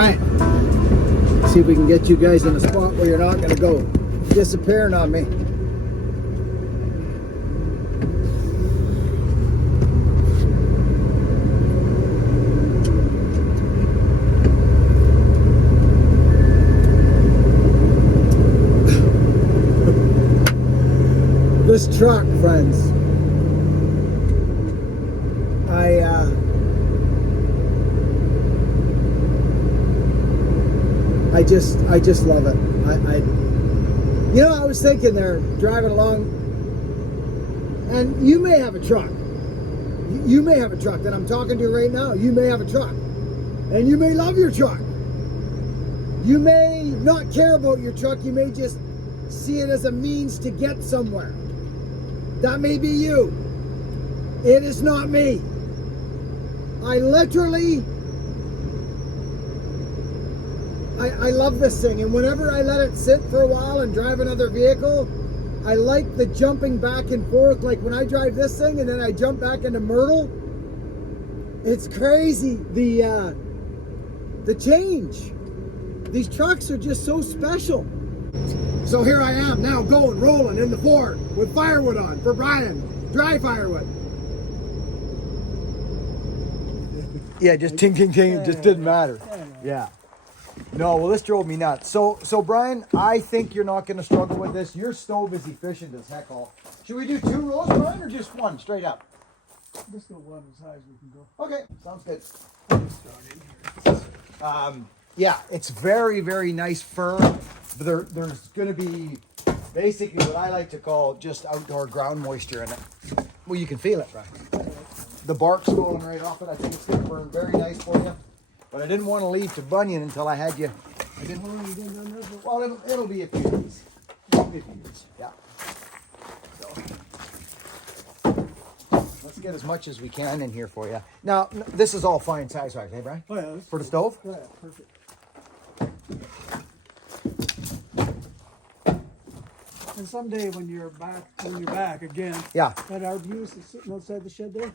right. See if we can get you guys in a spot where you're not going to go disappearing on me. This truck, friends, I just love it. You know, I was thinking there, driving along, and you may have a truck. You may have a truck that I'm talking to right now. You may have a truck, and you may love your truck. You may not care about your truck. You may just see it as a means to get somewhere. That may be you. It is not me. I love this thing, and whenever I let it sit for a while and drive another vehicle, I like the jumping back and forth. Like when I drive this thing and then I jump back into Myrtle, it's crazy the change. These trucks are just so special. So here I am now rolling in the Ford with Firewood on for Brian. Dry Firewood. Yeah, just ting, ting, ting. It just didn't matter. Yeah. No, well, this drove me nuts. So Brian, I think you're not going to struggle with this. Your stove is efficient as heck all. Should we do 2 rows, Brian, or just one straight up? Just go one as high as we can go. Okay, sounds good. Yeah, it's very, very nice fur. There's going to be basically what I like to call just outdoor ground moisture in it. Well, you can feel it, right? The bark's falling right off it. I think it's going to burn very nice for you. But I didn't want to leave to Bunyan until I had you. Well, it'll be a few days. Yeah. So, let's get as much as we can in here for you. Now, this is all fine size, right, hey, Brian? Oh, yeah. For the stove? Yeah, perfect. And someday when you're back again, Yeah. that RVs is sitting outside the shed there.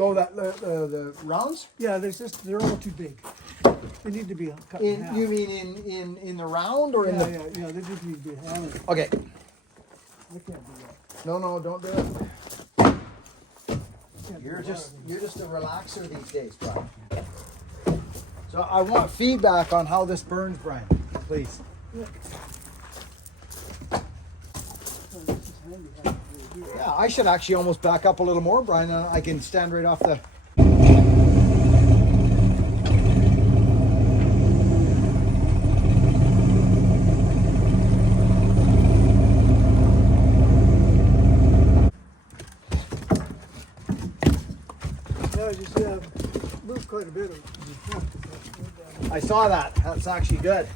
Oh, the rounds? Yeah, they're all too big. They need to be cut in half. You mean in the round or in the? Yeah. They just need to be hammered. Okay. I can't do that. No, don't do it. You're just a relaxer these days, Brian. So I want feedback on how this burns, Brian, please. Yeah. Yeah, I should actually almost back up a little more, Brian, and I can stand right off the... Yeah, you see I've moved quite a bit. I saw that. That's actually good.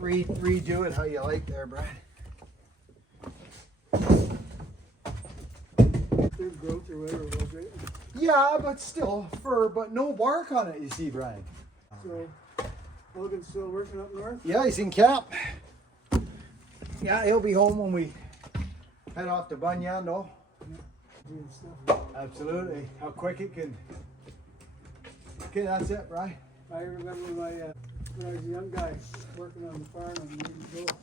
Redo it how you like there, Brian. Good growth or whatever it was, right? Yeah, but still, but no bark on it, you see, Brian. So, Logan's still working up north? Yeah, he's in camp. Yeah, he'll be home when we head off to Bunyan, though. Doing stuff. Absolutely. How quick it can. Okay, that's it, Brian. I remember when I was a young guy working on the farm and ready to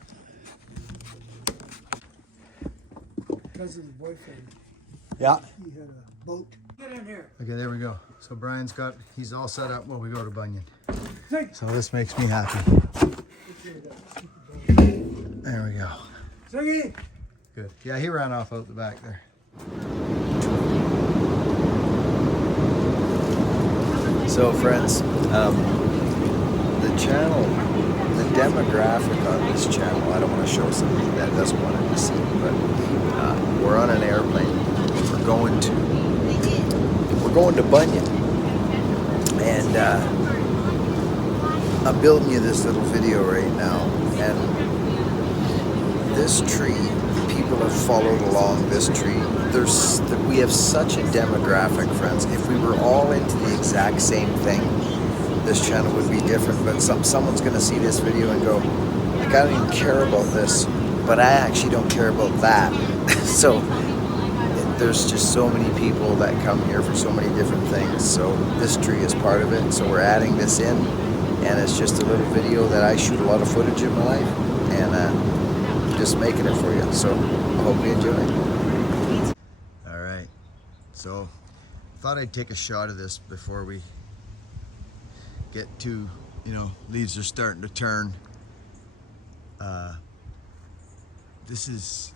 go. Cousin's boyfriend. Yeah. He had a boat. Get in here. Okay, there we go. So he's all set up when we go to Bunyan. Zig. So this makes me happy. There we go. Ziggy. Good. Yeah, he ran off out the back there. So friends, the channel, the demographic on this channel, I don't want to show something that doesn't want to see, but we're on an airplane. We're going to Bunyan, and I'm building you this little video right now, and this tree, people have followed along this tree. We have such a demographic, friends. If we were all into the exact same thing, this channel would be different. But someone's going to see this video and go, like, I don't even care about this, but I actually don't care about that. So there's just so many people that come here for so many different things. So this tree is part of it. So we're adding this in, and it's just a little video that I shoot a lot of footage in my life, and just making it for you. So I hope you enjoy. All right, so thought I'd take a shot of this before we get to, leaves are starting to turn. This is,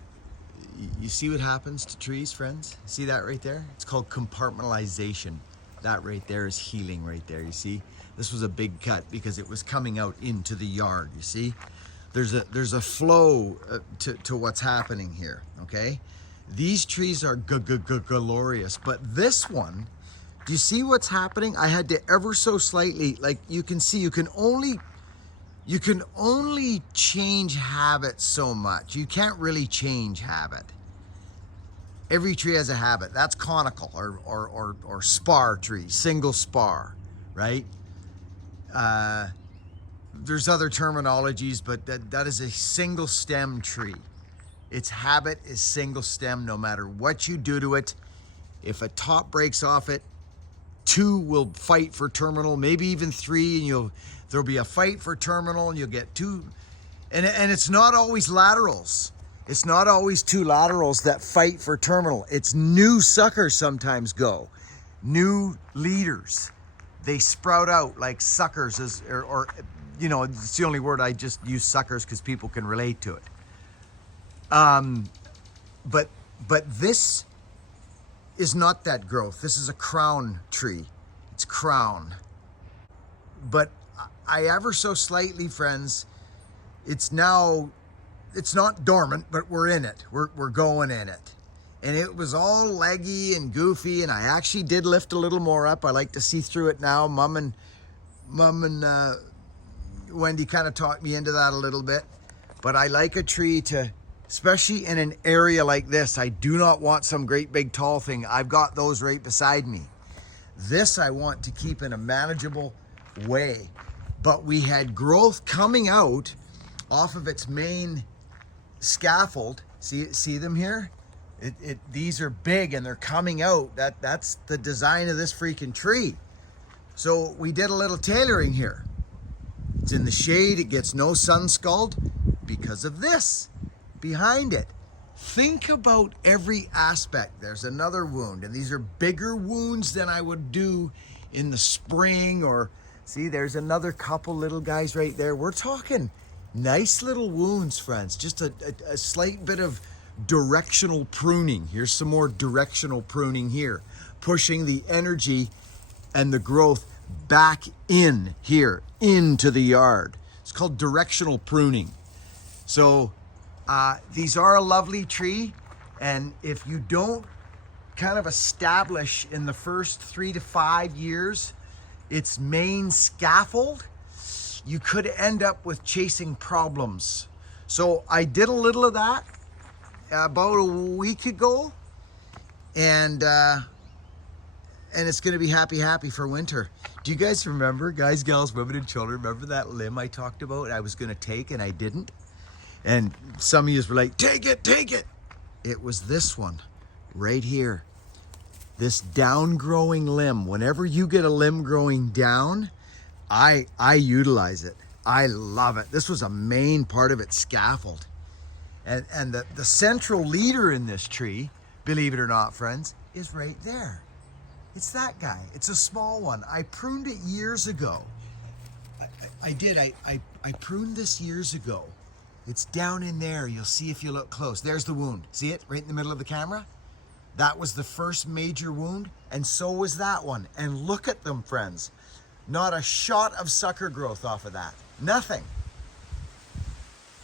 you see what happens to trees, friends? See that right there? It's called compartmentalization. That right there is healing right there, you see? This was a big cut because it was coming out into the yard, you see? There's a flow to what's happening here, okay? These trees are glorious, but this one, do you see what's happening? I had to ever so slightly, like you can see, you can only change habit so much. You can't really change habit. Every tree has a habit. That's conical or spar tree, single spar, right? There's other terminologies, but that is a single stem tree. Its habit is single stem no matter what you do to it. If a top breaks off it, 2 will fight for terminal, maybe even 3, and there'll be a fight for terminal, and you'll get 2. And it's not always laterals. It's not always 2 laterals that fight for terminal. It's new suckers sometimes go. New leaders. They sprout out like suckers, or it's the only word I just use, suckers, because people can relate to it. But this is not that growth. This is a crown tree. It's crown. But I ever so slightly, friends, it's not dormant, but we're in it. We're going in it. And it was all leggy and goofy, and I actually did lift a little more up. I like to see through it now. Mom and Wendy kind of talked me into that a little bit. But I like a tree to, especially in an area like this, I do not want some great big tall thing. I've got those right beside me. This I want to keep in a manageable way. But we had growth coming out off of its main scaffold. See them here? These are big and they're coming out. That's the design of this freaking tree. So we did a little tailoring here. It's in the shade, it gets no sun scald because of this behind it. Think about every aspect. There's another wound, and these are bigger wounds than I would do in the spring, or see, there's another couple little guys right there. We're talking nice little wounds, friends. Just a slight bit of directional pruning. Here's some more directional pruning here, pushing the energy and the growth back in here into the yard. It's called directional pruning. So these are a lovely tree, and if you don't kind of establish in the first 3 to 5 years its main scaffold, you could end up with chasing problems. So I did a little of that about a week ago, and it's going to be happy for winter. Do you guys remember, guys, gals, women, and children, remember that limb I talked about I was going to take and I didn't? And some of you were like, take it, take it. It was this one right here. This down growing limb. Whenever you get a limb growing down, I utilize it. I love it. This was a main part of its scaffold. And the central leader in this tree, believe it or not, friends, is right there. It's that guy. It's a small one. I pruned it years ago. I did. I pruned this years ago. It's down in there. You'll see if you look close. There's the wound. See it right in the middle of the camera? That was the first major wound, and so was that one. And look at them, friends. Not a shot of sucker growth off of that. Nothing.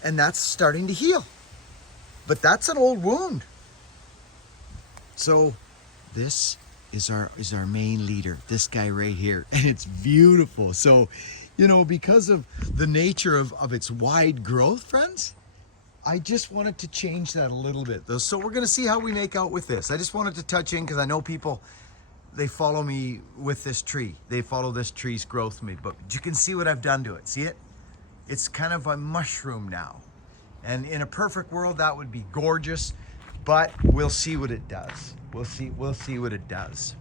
And that's starting to heal. But that's an old wound. So this is our main leader, this guy right here. And it's beautiful. So, because of the nature of its wide growth, friends, I just wanted to change that a little bit, though. So we're going to see how we make out with this. I just wanted to touch in because I know people, they follow me with this tree. They follow this tree's growth with me. But you can see what I've done to it. See it? It's kind of a mushroom now. And in a perfect world, that would be gorgeous. But we'll see what it does. We'll see what it does.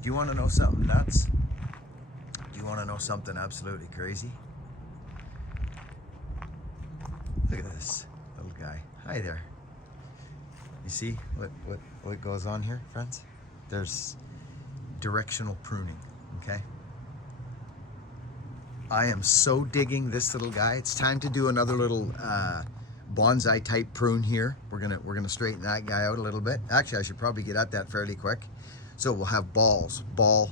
Do you want to know something nuts? Do you want to know something absolutely crazy? Look at this little guy. Hi there. You see what goes on here, friends? There's directional pruning, okay? I am so digging this little guy. It's time to do another little bonsai type prune here. We're gonna straighten that guy out a little bit. Actually, I should probably get at that fairly quick. So we'll have balls, ball,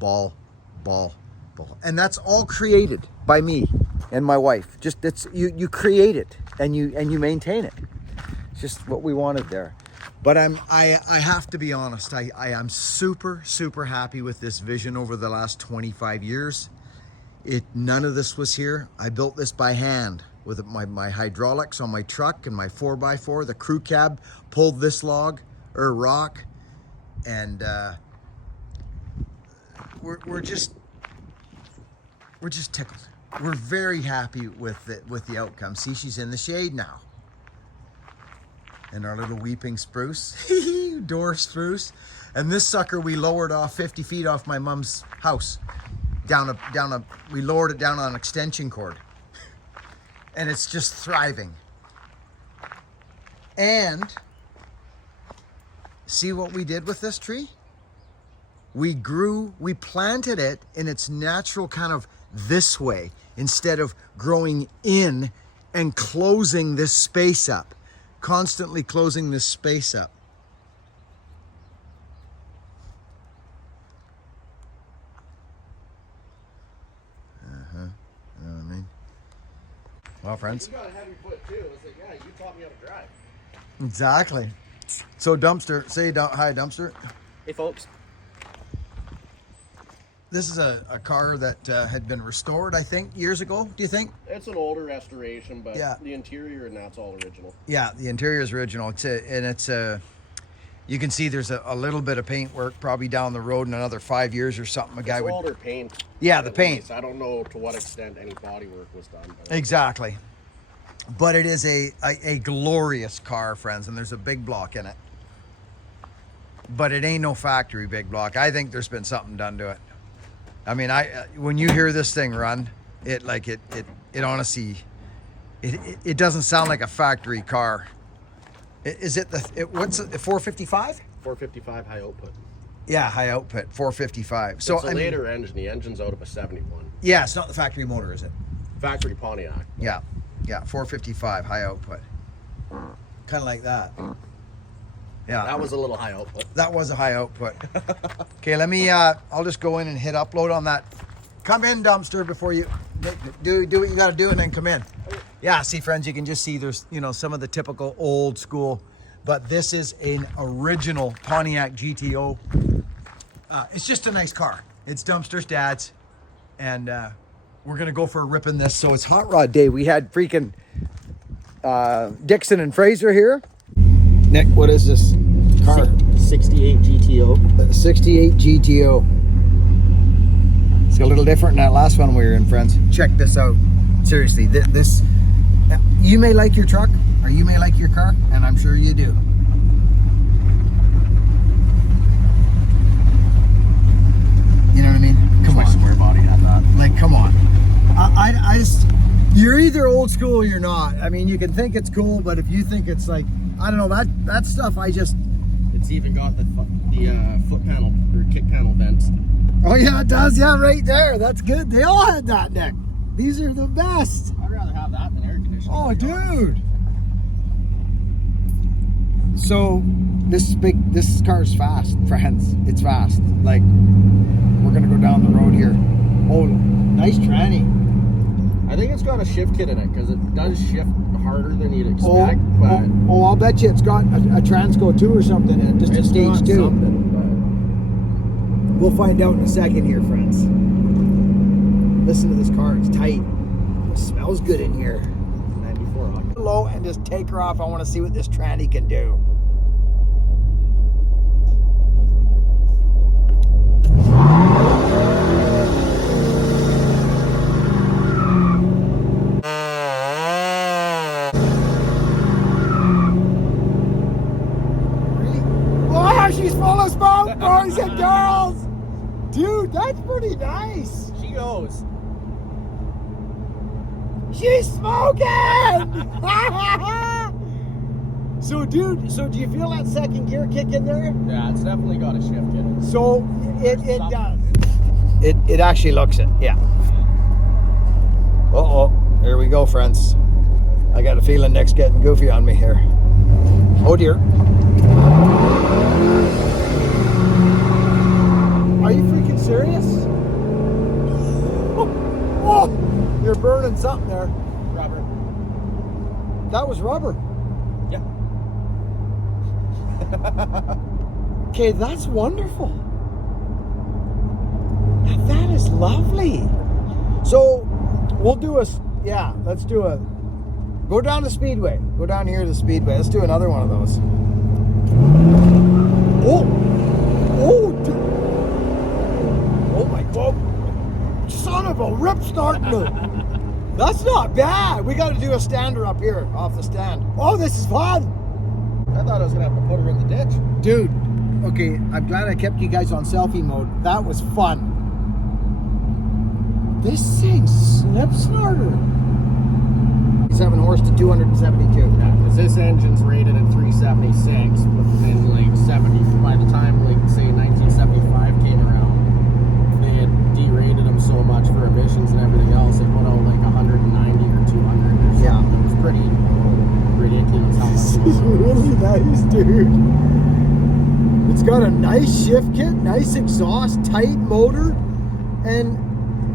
ball, ball, ball, and that's all created by me and my wife. Just it's you create it and you maintain it. It's just what we wanted there. But I have to be honest. I am super happy with this vision over the last 25 years. None of this was here. I built this by hand with my hydraulics on my truck and my 4x4. The crew cab pulled this rock, and we're just tickled. We're very happy with the outcome. See, she's in the shade now. And our little weeping spruce, dwarf spruce, and this sucker we lowered off 50 feet off my mom's house. We lowered it down on an extension cord, and it's just thriving. And see what we did with this tree? We planted it in its natural kind of this way, instead of growing in and closing this space up, constantly closing this space up. You know what I mean? Well, friends. You got a heavy foot too. It's like, yeah, you taught me how to drive. Exactly. So Dumpster, say hi, Dumpster. Hey, folks. This is a car that had been restored, I think, years ago. Do you think? It's an older restoration, but yeah, the interior and that's all original. Yeah, the interior is original. You can see there's a little bit of paint work probably down the road in another 5 years or something. It's older paint. Yeah, the paint. Least. I don't know to what extent any body work was done. But exactly. But it is a glorious car, friends, and there's a big block in it. But it ain't no factory big block. I think there's been something done to it. I mean, when you hear this thing run, it honestly, it doesn't sound like a factory car. Is it what's it, 455? 455 high output. Yeah, high output, 455. So it's a later engine. The engine's out of a 71. Yeah, it's not the factory motor, is it? Factory Pontiac. Yeah, 455 high output. Kind of like that. Yeah, that was a little high output. That was a high output. Okay, let me. I'll just go in and hit upload on that. Come in, Dumpster, before you do what you got to do, and then come in. Yeah, see, friends, you can just see there's some of the typical old school, but this is an original Pontiac GTO. It's just a nice car. It's Dumpster's dad's, and we're gonna go for a rip in this. So it's Hot Rod Day. We had freaking Dixon and Fraser here. Nick, what is this car? 68 GTO. 68 GTO. It's a little different than that last one we were in, friends. Check this out. Seriously, this you may like your truck, or you may like your car, and I'm sure you do. You know what I mean? Come on. Square body had that. Like, come on. I just, you're either old school or you're not. I mean, you can think it's cool, but if you think it's like, I don't know, that stuff, It's even got the foot panel or kick panel vents. Oh yeah, it does. Yeah, right there. That's good. They all had that, Nick. These are the best. I'd rather have that than air conditioning. Oh, dude. So this car's fast, friends. It's fast. Like, we're gonna go down the road here. Oh, nice tranny. I think it's got a shift kit in it because it does shift harder than you'd expect. I'll bet you it's got a Transco 2 or something in it, just a stage 2. We'll find out in a second here, friends. Listen to this car, it's tight. It smells good in here. 94. Low and just take her off. I want to see what this tranny can do. She's full of smoke, boys and girls. Dude, that's pretty nice. She goes. She's smoking! So, dude, do you feel that second gear kick in there? Yeah, it's definitely got a shift in it. So, it does. It actually looks it, yeah. Uh-oh, here we go, friends. I got a feeling Nick's getting goofy on me here. Oh, dear. Are you freaking serious? Oh, you're burning something there. Rubber. That was rubber. Yeah. Okay, that's wonderful. Now that is lovely. So we'll do let's do a, go down the speedway. Go down here to the speedway. Let's do another one of those. Oh, dude. Oh my God. Son of a rip starter. That's not bad. We got to do a stander up here off the stand. Oh, this is fun. I thought I was gonna have to put her in the ditch. Dude, okay, I'm glad I kept you guys on selfie mode. That was fun. This thing's snip snorter. 7 horse to 272. Yeah, because this engine's rated at 376, but then like 70, by the time like say 1975 came around, they had derated them so much for emissions and everything else, they put out like 190 or 200 or something. Yeah. It was pretty ridiculous how much This it is was. really nice, dude. It's got a nice shift kit, nice exhaust, tight motor. And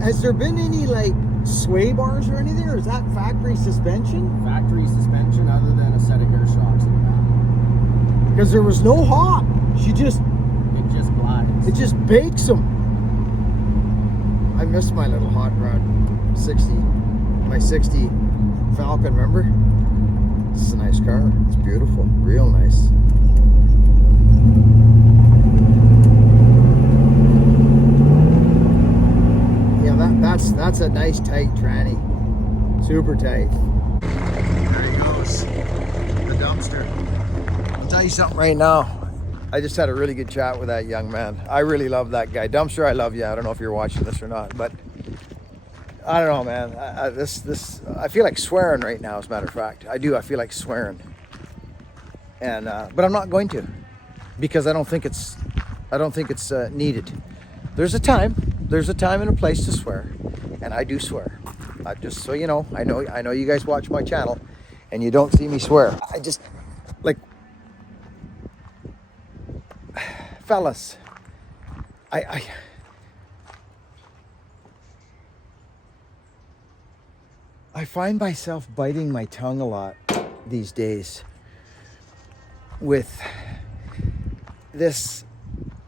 has there been any like sway bars or anything, or is that factory suspension? Factory suspension other than a set of gear shocks in the back. Because there was no hop. It just glides. It just bakes them. I miss my little hot rod 60, my 60 Falcon, remember? This is a nice car. It's beautiful, real nice. Yeah, that's a nice tight tranny. Super tight. There he goes, the dumpster. I'll tell you something right now. I just had a really good chat with that young man. I really love that guy. Dumpster, I love you. I don't know if you're watching this or not, but I don't know, man. I feel like swearing right now, as a matter of fact. I do. I feel like swearing, and but I'm not going to, because I don't think it's needed. There's a time and a place to swear, and I do swear. Just so you know, I know you guys watch my channel, and you don't see me swear. I just like, fellas, I find myself biting my tongue a lot these days with this.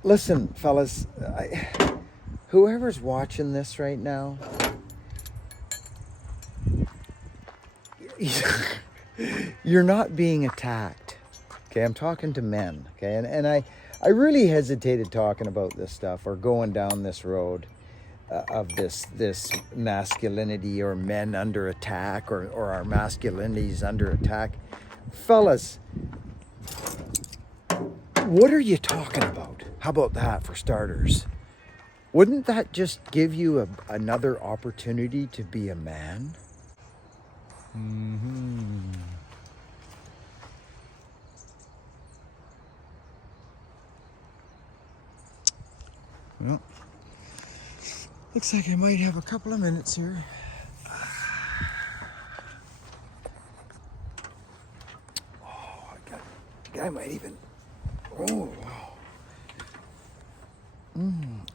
Listen, fellas, whoever's watching this right now, you're not being attacked. Okay, I'm talking to men. Okay, and I really hesitated talking about this stuff or going down this road of this masculinity or men under attack or our masculinities under attack. Fellas, what are you talking about? How about that for starters? Wouldn't that just give you another opportunity to be a man? Mm-hmm. Well, looks like I might have a couple of minutes here. Oh, the guy might even. Oh.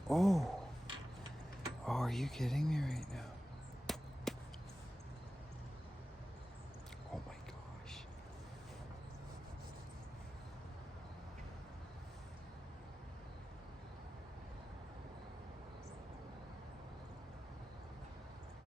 Oh. Oh, are you kidding me right now?